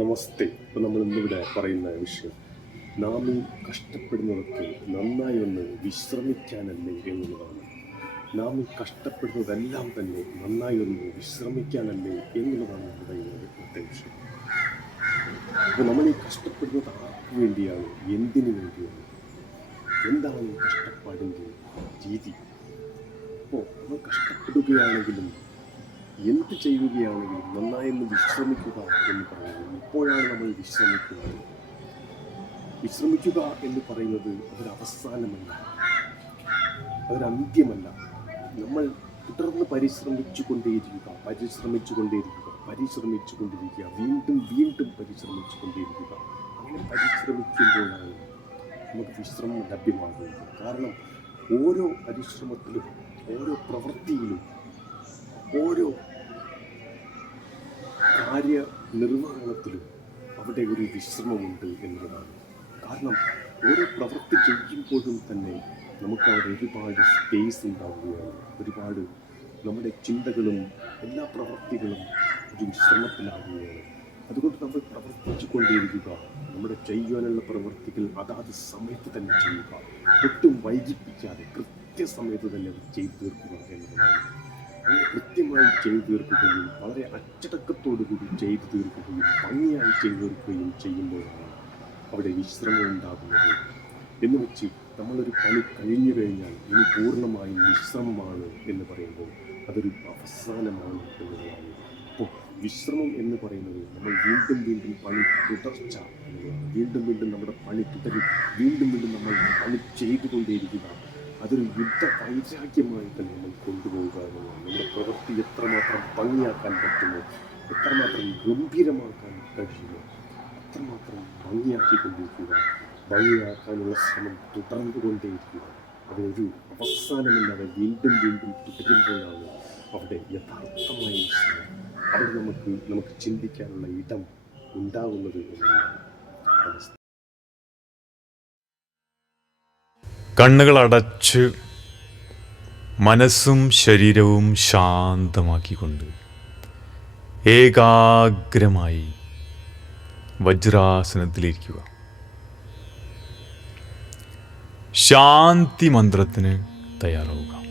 നമസ്തേ. ഇപ്പം നമ്മൾ ഇന്നിവിടെ പറയുന്ന വിഷയം നാം ഈ കഷ്ടപ്പെടുന്നതൊക്കെ നന്നായി ഒന്ന് വിശ്രമിക്കാനല്ലേ എന്നുള്ളതാണ്. നാം ഈ കഷ്ടപ്പെടുന്നതെല്ലാം തന്നെ നന്നായി ഒന്ന് വിശ്രമിക്കാനല്ലേ എന്നുള്ളതാണ് നമ്മുടെ ഇന്നത്തെ വിഷയം. അപ്പോൾ നമ്മൾ ഈ കഷ്ടപ്പെടുന്നത് ആർക്ക് വേണ്ടിയാണ്? എന്തിനു വേണ്ടിയാണ്? എന്താണ് ഈ കഷ്ടപ്പാടിന്റെ രീതി? അപ്പോൾ നമ്മൾ കഷ്ടപ്പെടുകയാണെങ്കിലും എന്ത് ചെയ്യുകയാണെങ്കിലും നന്നായെന്ന് വിശ്രമിക്കുക എന്ന് പറയുന്നത് ഇപ്പോഴാണ് നമ്മൾ വിശ്രമിക്കുന്നത് വിശ്രമിക്കുക എന്ന് പറയുന്നത് അതൊരവസാനമല്ല അതൊരന്ത്യമല്ല നമ്മൾ തുടർന്ന് പരിശ്രമിച്ചു കൊണ്ടേയിരിക്കുക പരിശ്രമിച്ചു കൊണ്ടേയിരിക്കുക പരിശ്രമിച്ചു കൊണ്ടിരിക്കുക വീണ്ടും വീണ്ടും പരിശ്രമിച്ചു കൊണ്ടേയിരിക്കുക അങ്ങനെ പരിശ്രമിക്കുമ്പോഴാണ് നമുക്ക് വിശ്രമം ലഭ്യമാകുന്നത്. കാരണം ഓരോ പരിശ്രമത്തിലും ഓരോ പ്രവൃത്തിയിലും ഓരോ കാര്യനിർവഹണത്തിലും അവിടെ ഒരു വിശ്രമമുണ്ട് എന്നുള്ളതാണ്. കാരണം ഓരോ പ്രവൃത്തി ചെയ്യുമ്പോഴും തന്നെ നമുക്ക് അവിടെ ഒരുപാട് സ്പേസ് ഉണ്ടാവുകയാണ്. ഒരുപാട് നമ്മുടെ ചിന്തകളും എല്ലാ പ്രവൃത്തികളും ഒരു വിശ്രമത്തിലാവുകയാണ്. അതുകൊണ്ട് നമ്മൾ പ്രവർത്തിച്ചു കൊണ്ടേയിരിക്കുക നമ്മുടെ ചെയ്യാനുള്ള പ്രവൃത്തികൾ അതാത് സമയത്ത് തന്നെ ചെയ്യുക ഒട്ടും വൈകിപ്പിക്കാതെ കൃത്യസമയത്ത് തന്നെ അത് ചെയ്തു തീർക്കുക എന്നുള്ളതാണ്. അങ്ങനെ കൃത്യമായി ചെയ്തു തീർക്കുകയും വളരെ അച്ചടക്കത്തോടു കൂടി ചെയ്തു തീർക്കുകയും ഭംഗിയായി ചെയ്തു തീർക്കുകയും ചെയ്യുമ്പോഴാണ് അവിടെ വിശ്രമം ഉണ്ടാകുന്നത്. എന്ന് വെച്ച് നമ്മളൊരു പണി കഴിഞ്ഞു കഴിഞ്ഞാൽ ഇനി പൂർണമായും വിശ്രമമാണ് എന്ന് പറയുമ്പോൾ അതൊരു അവസാനമാണ് എന്നുള്ളതാണ്. അപ്പോൾ വിശ്രമം എന്ന് പറയുന്നത് നമ്മൾ വീണ്ടും വീണ്ടും പണി തുടർച്ച വീണ്ടും വീണ്ടും നമ്മുടെ പണി തുടരും. വീണ്ടും വീണ്ടും നമ്മൾ പണി ചെയ്തുകൊണ്ടേയിരിക്കുക. അതൊരു യുദ്ധ വൈരാഗ്യമായി തന്നെ നമ്മൾ കൊണ്ടുപോകുക എന്നുള്ളതാണ്. നമ്മുടെ പ്രവൃത്തി എത്രമാത്രം ഭംഗിയാക്കാൻ പറ്റുമോ എത്രമാത്രം ഗംഭീരമാക്കാൻ കഴിയുമോ അത്രമാത്രം ഭംഗിയാക്കിക്കൊണ്ടിരിക്കുക ഭംഗിയാക്കാനുള്ള ശ്രമം തുടർന്നുകൊണ്ടേയിരിക്കുക. അതിനൊരു അവസാനമില്ലാതെ വീണ്ടും വീണ്ടും തുടരുമ്പോഴാണ് അവിടെ യഥാർത്ഥമായ ശ്രമം. അവിടെ നമുക്ക് നമുക്ക് ചിന്തിക്കാനുള്ള ഇടം ഉണ്ടാകുന്നത് എന്നുള്ളതാണ് കണ്ണുകൾ മനസ്സും ശരീരവും ശാന്തമാക്കിക്കൊണ്ട് ഏകാഗ്രമായി വജ്രാസനത്തിലിരിക്കുക. ശാന്തി മന്ത്രത്തിന് തയ്യാറാവുക.